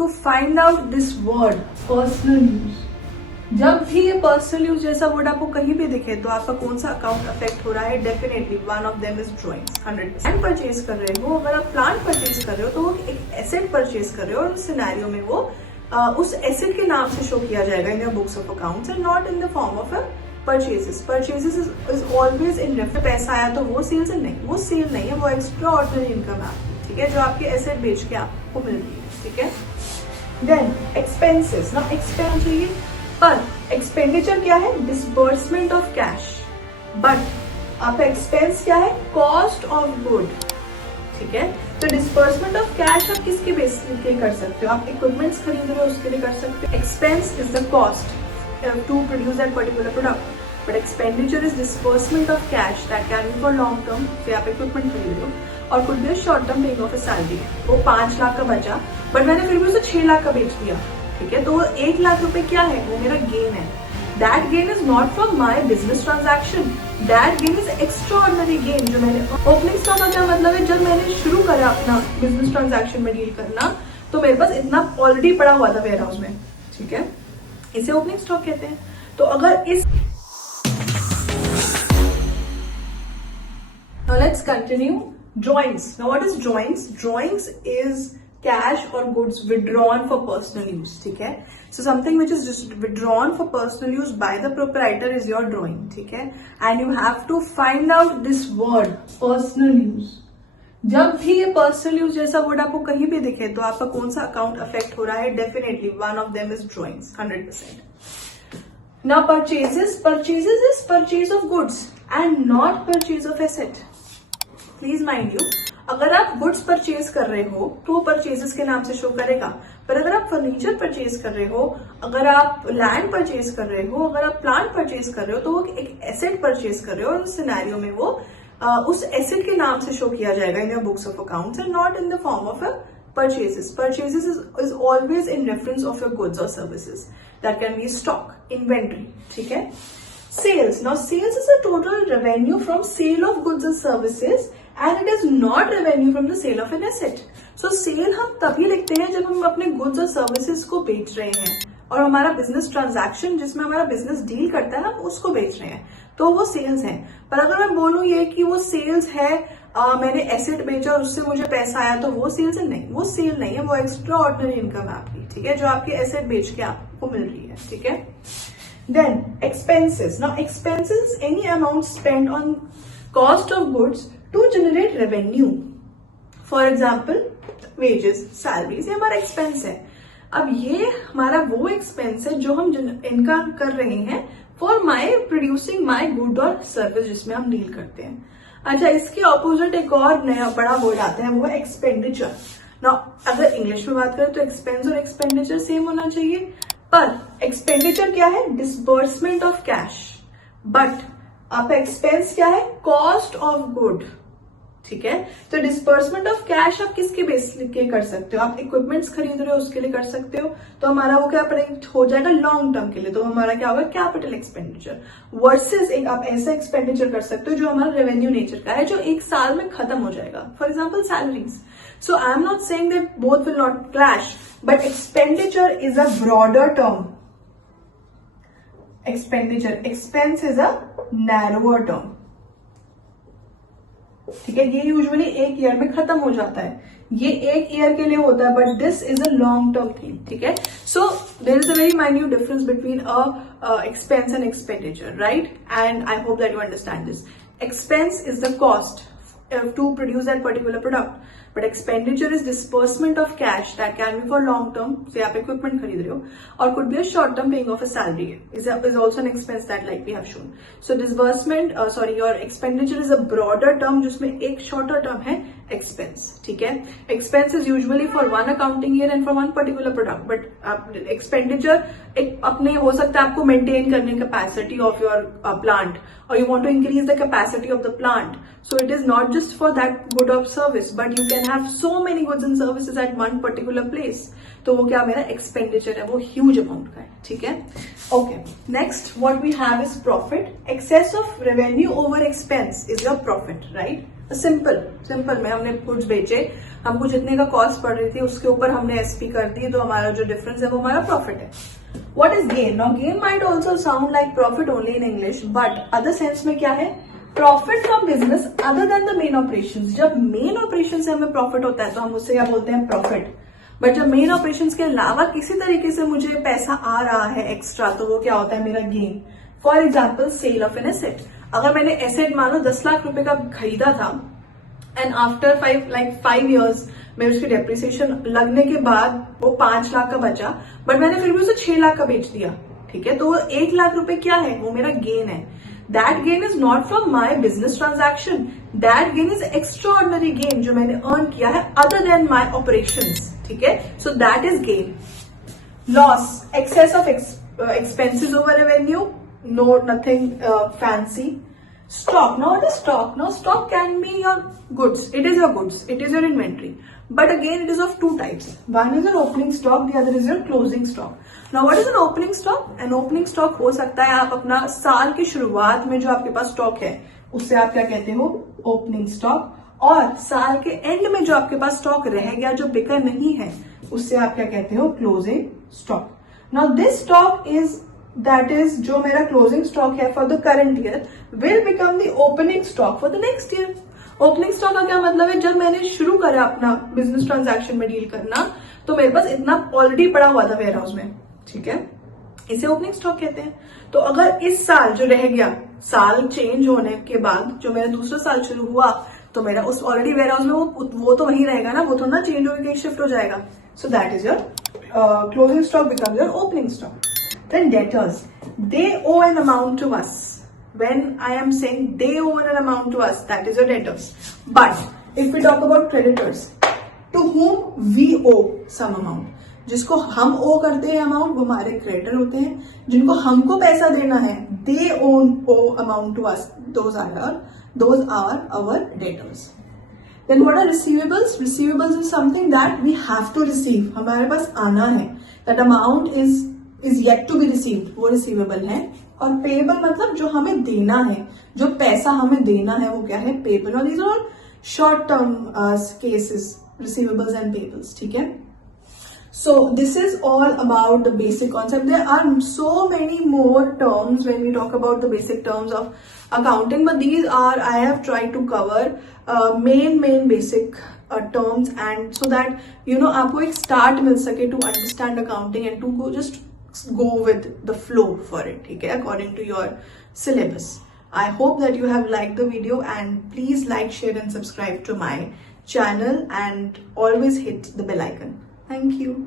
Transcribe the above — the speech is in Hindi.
to find out this word personal use. जब भी ये पर्सनल यूज जैसा वर्ड आपको कहीं भी दिखे तो आपका कौन सा अकाउंट अफेक्ट हो रहा है? Definitely one of them is drawings. 100% purchase कर रहे हो, अगर आप प्लांट परचेज कर रहे हो तो वो एक एसेट परचेज कर रहे हो और उस सिनेरियो में वो उस एसेट के नाम से शो किया जाएगा in your books of accounts and not in the form of a purchases. Purchases is always in refer. पैसा आया तो वो सेल्स है? नहीं, वो सेल नहीं है, वो एक्स्ट्रा ऑर्डिनरी इनकम है आपकी. ठीक है, जो आपके एसेट बेच के आपको मिल रही है. ठीक है. Then expenses. ना एक्सपेंस चाहिए, पर एक्सपेंडिचर क्या है? Disbursement of cash. बट आपका एक्सपेंस क्या है? Cost of good. ठीक है, तो डिसबर्समेंट ऑफ कैश आप किसके बेस पे कर सकते हो? आप इक्विपमेंट्स खरीद रहे हो उसके लिए कर सकते हो. Expense is the cost to produce that particular product, but expenditure is disbursement of cash that can be for long term. Say आप इक्विपमेंट खरीद रहे हो और कुछ भी short term paying off a salary. वो 5 लाख का बचा बट मैंने फिर भी उसे 6 लाख का बेच दिया. ठीक है, तो वो 1 लाख रुपए क्या है? वो मेरा गेन है. That gain is not from my business transaction, that gain is extraordinary gain. जो मैंने ओपनिंग स्टॉक का क्या मतलब है? जब मैंने शुरू करा अपना बिजनेस ट्रांजैक्शन में डील करना तो मेरे पास इतना ऑलरेडी पड़ा हुआ था वेयर हाउस में. ठीक है, इसे ओपनिंग स्टॉक कहते हैं. तो अगर इस Now let's continue. Drawings. Now what is drawings? Drawings is cash or goods withdrawn for personal use. ठीक है, so something which is just withdrawn for personal use by the proprietor is your drawing. ठीक है, and you have to find out this word personal use. जब भी ये पर्सनल यूज जैसा वर्ड आपको कहीं भी दिखे तो आपका कौन सा अकाउंट अफेक्ट हो रहा है? Definitely one of them is drawings. 100%. Now purchases. Purchases is purchase of goods and not purchase of asset. Please mind you, अगर आप गुड्स परचेज कर रहे हो तो वो परचेजेस के नाम से शो करेगा. पर अगर आप फर्नीचर परचेज कर रहे हो, अगर आप लैंड परचेज कर रहे हो, अगर आप प्लांट परचेज कर रहे हो तो वो एक एसेट परचेज कर रहे हो और उस सिनेरियो में वो उस एसेट के नाम से शो किया जाएगा in your books of accounts and not in the form of a purchases. Purchases is always in reference of your goods और services. That can be stock, inventory. ठीक है. Sales. Now sales is a total revenue from sale of goods and services and it is not revenue from the sale of an asset. So sale हम तभी लिखते हैं जब हम अपने goods और services को बेच रहे हैं और हमारा बिजनेस ट्रांजैक्शन जिसमें हमारा बिजनेस डील करता है हम उसको बेच रहे हैं तो वो सेल्स है. पर अगर मैं बोलूँ ये कि वो सेल्स है, मैंने एसेट बेचा और उससे मुझे पैसा आया तो वो सेल्स है? नहीं, वो सेल नहीं है, वो एक्स्ट्रा ऑर्डिनरी इनकम है आपकी. ठीक है, जो आपके एसेट बेच के आपको मिल रही है. ठीक है. Then expenses. Now expenses is any amount spent on cost of goods to generate revenue. For example, wages, salaries, ये हमारा expense है. अब ये हमारा वो expense है जो हम इनका कर रहे हैं for my producing my good और service जिसमें हम डील करते हैं. अच्छा, इसके ऑपोजिट एक और नया बड़ा वर्ड आता है, वो है एक्सपेंडिचर. Now अगर इंग्लिश में बात करें तो एक्सपेंस और एक्सपेंडिचर सेम होना चाहिए, पर एक्सपेंडिचर क्या है? Disbursement of cash. बट आपका एक्सपेंस क्या है? Cost of good. ठीक है, तो डिसबर्समेंट ऑफ कैश आप किसके बेस के कर सकते हो? आप इक्विपमेंट्स खरीद रहे हो उसके लिए कर सकते हो, तो हमारा वो क्या हो जाएगा? लॉन्ग टर्म के लिए. तो हमारा क्या होगा? Capital expenditure. वर्सेस एक आप ऐसा एक्सपेंडिचर कर सकते हो जो हमारा रेवेन्यू नेचर का है, जो 1 साल में खत्म हो जाएगा. For example salaries. So I am not saying that both will not clash, but expenditure is a broader term. Expenditure, expense is a narrower term. ठीक है, ये यूजुअली 1 ईयर में खत्म हो जाता है, ये 1 ईयर के लिए होता है, but this is a long term thing. ठीक है, so there is a very minute difference between a expense and expenditure, right? And I hope that you understand this. Expense is the cost to produce that particular product, but expenditure is disbursement of cash that can be for long term. से आप equipment खरीद रहे हो और could be a short term paying of a salary is also an expense that like we have shown. So disbursement, your expenditure is a broader term जिसमें एक shorter term है expense. ठीक है, expense is usually for one accounting year and for one particular product, but expenditure एक अपने हो सकता है आपको maintain करने capacity of your plant, or you want to increase the capacity of the plant. So it is not just for that good of service, but you can have so many goods and services at one particular place. तो वो क्या मेरा expenditure है, वो huge amount का है. ठीक है, okay. Next, what we have is profit. Excess of revenue over expense is your profit, right? Simple में हमने गुड्स बेचे, हमको जितने का कॉस्ट पड़ रही थी उसके ऊपर हमने एसपी कर दी, तो हमारा जो डिफरेंस है वो हमारा प्रॉफिट है. What is gain? Now gain might also sound like profit only in English, but other sense में क्या है? Profit from business other than the main operations. जब main operations से हमें profit होता है तो हम उससे क्या बोलते हैं? Profit. बट जब मेन ऑपरेशंस के अलावा किसी तरीके से मुझे पैसा आ रहा है एक्स्ट्रा, तो वो क्या होता है? मेरा gain. For example sale of an asset. अगर मैंने एसेट मान लो 10 लाख रुपए का खरीदा था एंड आफ्टर 5 years में उसकी डेप्रिसिएशन लगने के बाद वो 5 लाख का बचा, बट मैंने फिर भी उसे 6 लाख का बेच दिया. ठीक है, तो वो 1 लाख रुपए क्या है? वो मेरा गेन है. That gain is not from my business transaction. That gain is extraordinary gain जो मैंने अर्न किया है अदर देन माई ऑपरेशंस. ठीक है, so that is gain. Loss, excess of expenses over revenue, no, nothing fancy. Stock. Now what is stock? Now stock can be your goods. It is your goods. It is your inventory. But again, it is of two types. One is your opening stock. The other is your closing stock. Now what is an opening stock? An opening stock हो सकता है आप अपना साल की शुरुआत में जो आपके पास स्टॉक है उससे आप क्या कहते हो? Opening stock. और साल के एंड में जो आपके पास स्टॉक रह गया जो बिका नहीं है उससे आप क्या कहते हो? Closing stock. Now this stock is that is जो मेरा क्लोजिंग स्टॉक है for the current year will become the opening stock for the next year. Opening stock का क्या मतलब है? जब मैंने शुरू करा अपना बिजनेस ट्रांजैक्शन में डील करना तो मेरे पास इतना ऑलरेडी पड़ा हुआ था वेयर हाउस में. ठीक है, इसे ओपनिंग स्टॉक कहते हैं. तो अगर इस साल जो रह गया, साल चेंज होने के बाद जो मेरा दूसरा साल शुरू हुआ, तो मेरा उस ऑलरेडी वेयर हाउस में वो तो वहीं रहेगा ना, वो तो ना चेंज होकर शिफ्ट हो जाएगा. सो that is your closing stock becomes your opening stock. Then debtors, they owe an amount to us. When I am saying they owe an amount to us, that is your debtors. But if we talk about creditors, to whom we owe some amount, जिसको हम ओ करते हैं अमाउंट वो हमारे क्रेडिटर होते हैं. जिनको हमको पैसा देना है they owe amount to us, those are our debtors. Then what are receivables? Receivables is something that we have to receive. हमारे पास आना है. That amount is yet to be received. वो रिसीवेबल है. और पेएबल मतलब जो हमें देना है, जो पैसा हमें देना है वो क्या है? पेएबल. और these are all short term cases, receivables and payables. ठीक है, so this is all about the basic concept. There are so many more terms when we talk about the basic terms of accounting, but these are I have tried to cover main basic terms, and so that you know आपको एक start मिल सके to understand accounting and to go with the flow for it. ठीक है, according to your syllabus. I hope that you have liked the video, and please like, share and subscribe to my channel, and always hit the bell icon. Thank you.